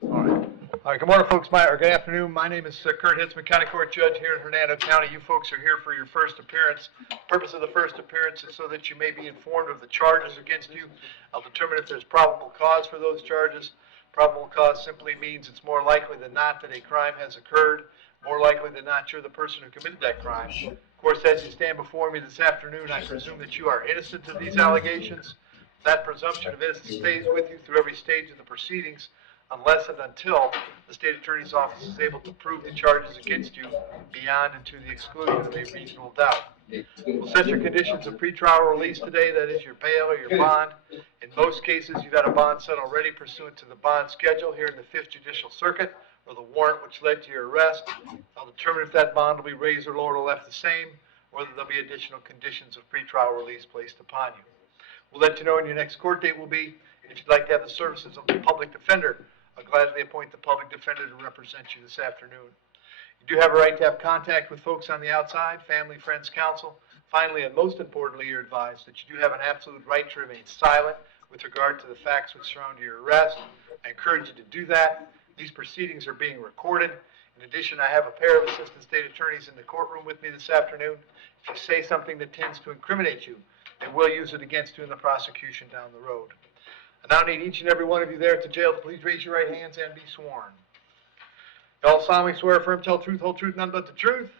All right, good morning, folks. Or good afternoon. My name is Kurt Hitzemann, County Court Judge here in Hernando County. You folks are here for your first appearance. Purpose of the first appearance is so that you may be informed of the charges against you. I'll determine if there's probable cause for those charges. Probable cause simply means it's more likely than not that a crime has occurred. More likely than not, you're the person who committed that crime. Of course, as you stand before me this afternoon, I presume that you are innocent of these allegations. That presumption of innocence stays with you through every stage of the proceedings, unless and until the state attorney's office is able to prove the charges against you beyond and to the exclusion of a reasonable doubt. We'll set your conditions of pretrial release today, that is your bail or your bond. In most cases, you've got a bond set already pursuant to the bond schedule here in the 5th Judicial Circuit, or the warrant which led to your arrest. I'll determine if that bond will be raised or lowered or left the same, or whether there'll be additional conditions of pretrial release placed upon you. We'll let you know when your next court date will be, and if you'd like to have the services of the public defender, I'll gladly appoint the public defender to represent you this afternoon. You do have a right to have contact with folks on the outside, family, friends, counsel. Finally, and most importantly, you're advised that you do have an absolute right to remain silent with regard to the facts which surround your arrest. I encourage you to do that. These proceedings are being recorded. In addition, I have a pair of assistant state attorneys in the courtroom with me this afternoon. If you say something that tends to incriminate you, they will use it against you in the prosecution down the road. I now need each and every one of you there at the jail to please raise your right hands and be sworn. You all solemnly swear, affirm, tell the truth, whole truth, none but the truth.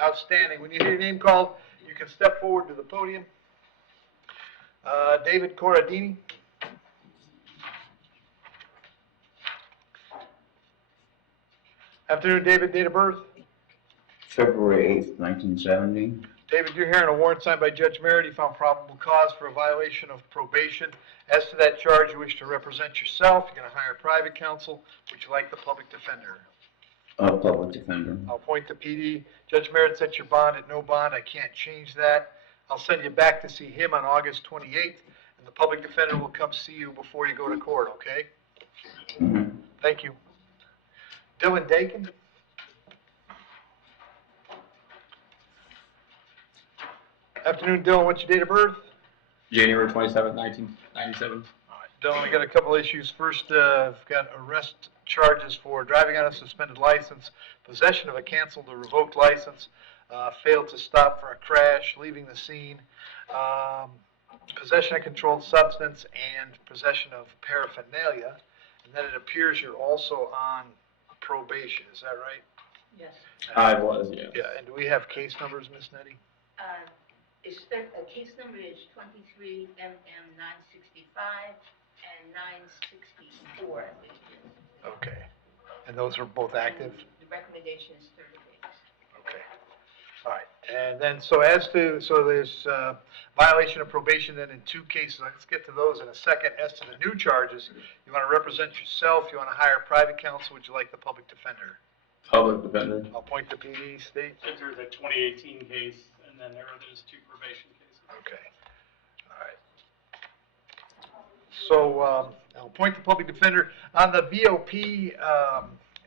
Outstanding. When you hear your name called, you can step forward to the podium. David Corradini. Afternoon, David. Date of birth? February 8th, 1970. David, you're hearing a warrant signed by Judge Merritt. He found probable cause for a violation of probation. As to that charge, you wish to represent yourself. You're going to hire private counsel. Would you like the public defender? Public defender. I'll appoint the PD. Judge Merritt set your bond at no bond. I can't change that. I'll send you back to see him on August 28th, and the public defender will come see you before you go to court, okay? Mm-hmm. Thank you. Dylan Dakin. Afternoon, Dylan. What's your date of birth? January 27th, 1997. All right, Dylan, I got a couple issues. First, I've got arrest charges for driving on a suspended license, possession of a canceled or revoked license, failed to stop for a crash, leaving the scene, possession of controlled substance, and possession of paraphernalia. And then it appears you're also on probation. Is that right? Yes. I was, yes. Yeah. And do we have case numbers, Miss Nettie? Case number is 23 MM 965 and 964, I think it is. Okay. And those are both active? The recommendation is 30 days. Okay. All right. And then, so there's violation of probation then in 2 cases. Let's get to those in a second. As to the new charges, you want to represent yourself, you want to hire private counsel, would you like the public defender? Public defender. I'll appoint the PD, state. There's a 2018 case, and then there are those 2 probation cases. Okay. All right. So I'll appoint the public defender. On the VOP,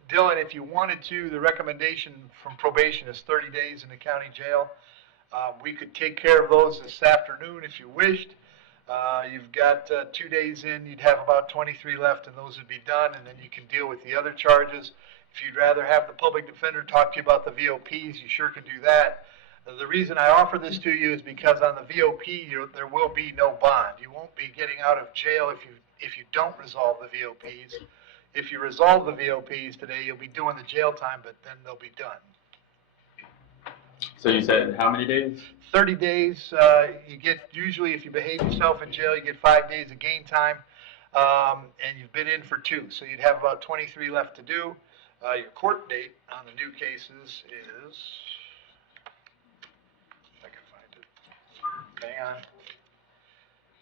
Dylan, if you wanted to, the recommendation from probation is 30 days in the county jail. We could take care of those this afternoon if you wished. You've got 2 days in, you'd have about 23 left, and those would be done, and then you can deal with the other charges. If you'd rather have the public defender talk to you about the VOPs, you sure can do that. The reason I offer this to you is because on the VOP, there will be no bond. You won't be getting out of jail if you don't resolve the VOPs. If you resolve the VOPs today, you'll be doing the jail time, but then they'll be done. So you said how many days? 30 days. You get, usually if you behave yourself in jail, you get 5 days of gain time, and you've been in for 2. So you'd have about 23 left to do. Your court date on the new cases is, if I can find it, hang on,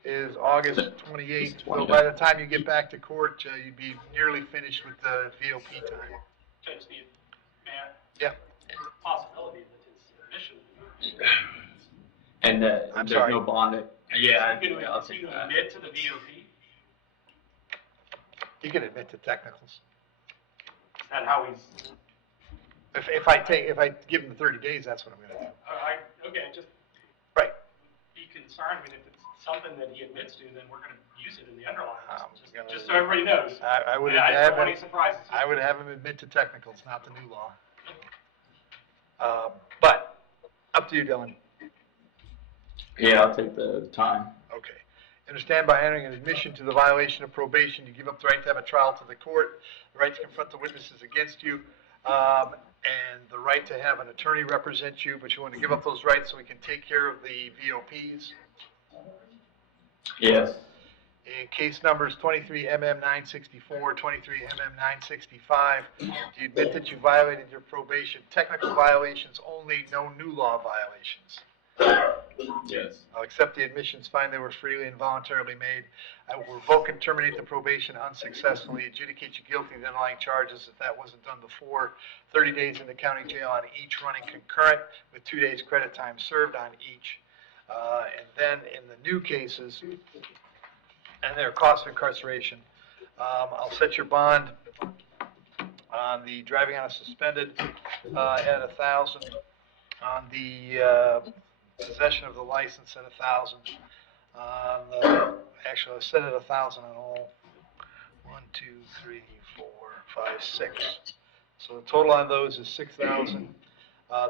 is August 28th. So by the time you get back to court, you'd be nearly finished with the VOP time. Judge, Matt? Yeah. There's a possibility that it's initially. And I'm there's sorry. no bond. Yeah, You can I'll take that. admit to the VOP? You can admit to technicals. Is that how he's? If I give him the 30 days, that's what I'm going to do. Okay, just Right. be concerned with if it's something that he admits to, then we're gonna use it in the underlying. gonna- Just so everybody knows. I would Yeah, I have don't want any him, surprises. I would have him admit to technicals, not the new law. But, up to you, Dylan. Yeah, I'll take the time. Okay. Understand by entering an admission to the violation of probation, you give up the right to have a trial to the court, the right to confront the witnesses against you, and the right to have an attorney represent you, but you want to give up those rights so we can take care of the VOPs. Yes. In case numbers 23MM964, 23MM965, do you admit that you violated your probation? Technical violations only, no new law violations. Yes. I'll accept the admissions, find they were freely and voluntarily made. I will revoke and terminate the probation unsuccessfully, adjudicate you guilty of the underlying charges if that wasn't done before. 30 days in the county jail on each running concurrent with 2 days credit time served on each. And then in the new cases, and their cost of incarceration, I'll set your bond on the driving on a suspended at 1,000, on the possession of the license at 1,000. Actually, I set it 1,000 on all. 1, 2, 3, 4, 5, 6. So the total on those is 6,000.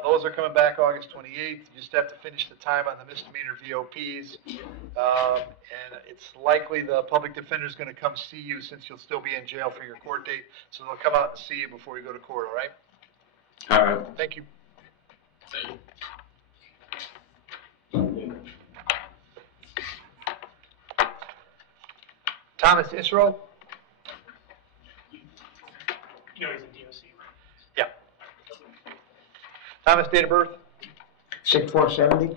Those are coming back August 28th. You just have to finish the time on the misdemeanor VOPs. And it's likely the public defender is going to come see you since you'll still be in jail for your court date. So they'll come out and see you before you go to court, all right? All right. Thank you. Thomas Israel? You know he's in DOC, right? Yeah. Thomas, date of birth? 6470?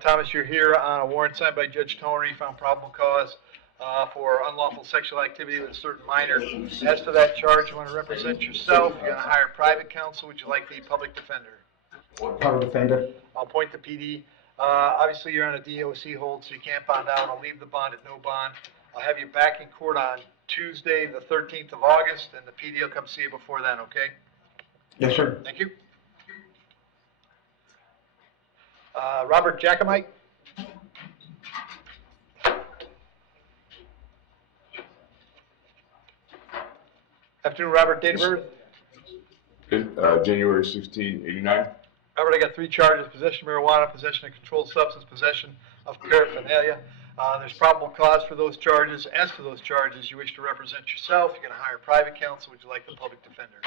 Thomas, you're here on a warrant signed by Judge Toney, found probable cause for unlawful sexual activity with a certain minor. As to that charge, you want to represent yourself, you're going to hire private counsel, would you like the public defender? Public defender? I'll appoint the PD. Obviously, you're on a DOC hold, so you can't bond out. I'll leave the bond at no bond. I'll have you back in court on Tuesday, the 13th of August, and the PD will come see you before then, okay? Yes, sir. Thank you. Robert Jacomite? Afternoon, Robert, date of birth? January 16, 89. Robert, I got 3 charges: possession of marijuana, possession of controlled substance, possession of paraphernalia. There's probable cause for those charges. As to those charges, you wish to represent yourself, you're going to hire private counsel. Would you like the public defender?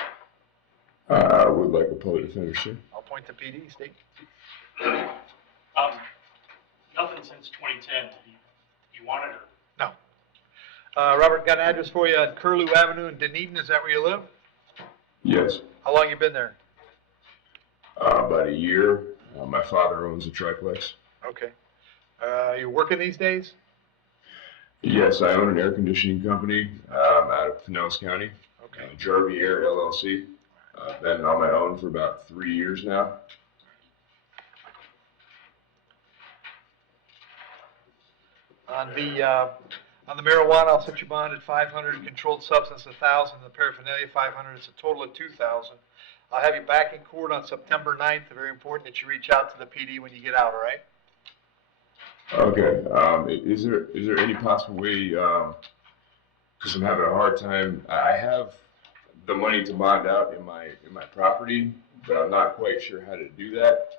I would like a public defender, sir. I'll appoint the PD, state. Nothing since 2010. You want it or? No. Robert, got an address for you on Curlew Avenue in Dunedin. Is that where you live? Yes. How long you been there? About a year. My father owns a triplex. Okay. You working these days? Yes, I own an air conditioning company out of Pinellas County. Okay. Jarvie Air LLC. Been on my own for about 3 years now. On the marijuana, I'll set your bond at 500, controlled substance 1,000, the paraphernalia 500. It's a total of 2,000. I'll have you back in court on September 9th. Very important that you reach out to the PD when you get out, all right? Okay. Is there any possible way? Because I'm having a hard time. I have the money to bond out in my property, but I'm not quite sure how to do that.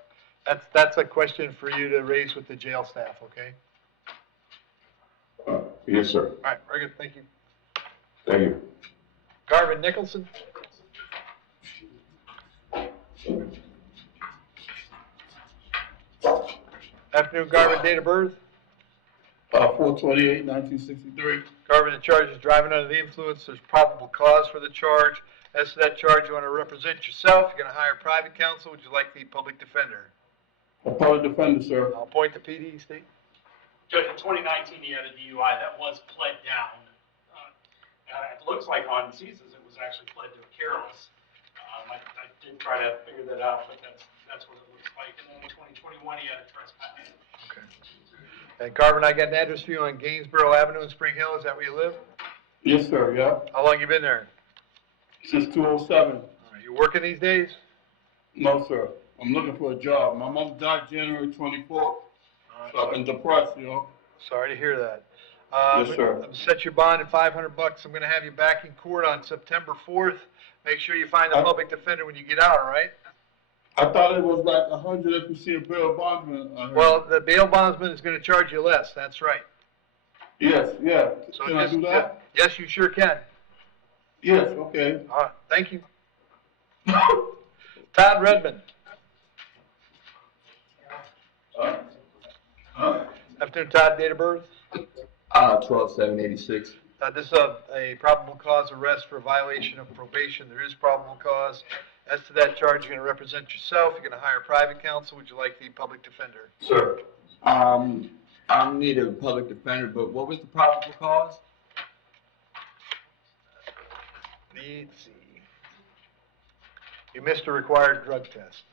That's a question for you to raise with the jail staff, okay? Yes, sir. All right, very good, thank you. Thank you. Garvin Nicholson? Afternoon, Garvin, date of birth? 4/28/1963. Garvin, the charge is driving under the influence. There's probable cause for the charge. As to that charge, you want to represent yourself. You're going to hire private counsel. Would you like the public defender? A public defender, sir. I'll appoint the PD, Steve. Judge, in 2019, he had a DUI that was pled down. It looks like on Caesar's, it was actually pled to a careless. I did try to figure that out, but that's what it looks like. And then in 2021, he had a trespass. Okay. And Garvin, I got an address for you on Gainsborough Avenue in Spring Hill. Is that where you live? Yes, sir, yeah. How long you been there? Since 2007. You working these days? No, sir. I'm looking for a job. My mom died January 24th. So I've been depressed, you know. Sorry to hear that. Yes, sir. I'm gonna set your bond at $500. I'm gonna have you back in court on September 4th. Make sure you find the public defender when you get out, all right? I thought it was like 100 if you see a bail bondsman. I heard. Well, the bail bondsman is gonna charge you less, that's right. Yes, yeah. So Can I just- do that? Yes, you sure can. Yes, okay. All right, thank you. Todd Redmond. Afternoon, Todd, date of birth? 12/7/86. This is a probable cause arrest for violation of probation. There is probable cause. As to that charge, you're gonna represent yourself, you're gonna hire private counsel. Would you like the public defender? Sir. I need a public defender, but what was the probable cause? Let's see. You missed a required drug test.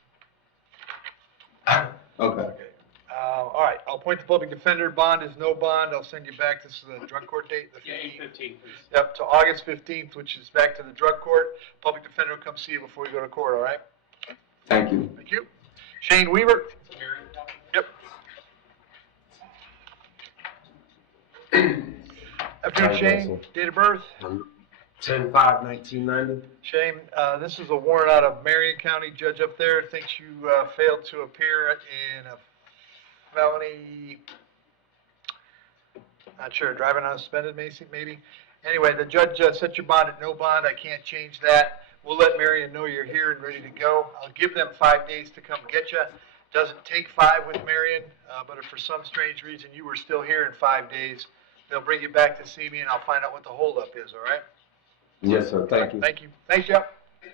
Okay. All right, I'll appoint the public defender. Bond is no bond. I'll send you back, this is the drug court date, the Yeah, 15th. 8/15, please. Yep, to August 15th, which is back to the drug court. Public defender will come see you before you go to court, all right? Thank you. Thank you. Shane Weaver? Yep. Afternoon, Shane. Date of birth? 10/5/1990. Shane, this is a warrant out of Marion County. Judge up there thinks you failed to appear in a felony, not sure, driving unsuspended, maybe? Anyway, the judge set your bond at no bond. I can't change that. We'll let Marion know you're here and ready to go. I'll give them 5 days to come get you. Doesn't take 5 with Marion, but if for some strange reason you were still here in 5 days, they'll bring you back to see me and I'll find out what the holdup is, all right? Yes, sir. Thank you. Thank you. Thanks, Jeff.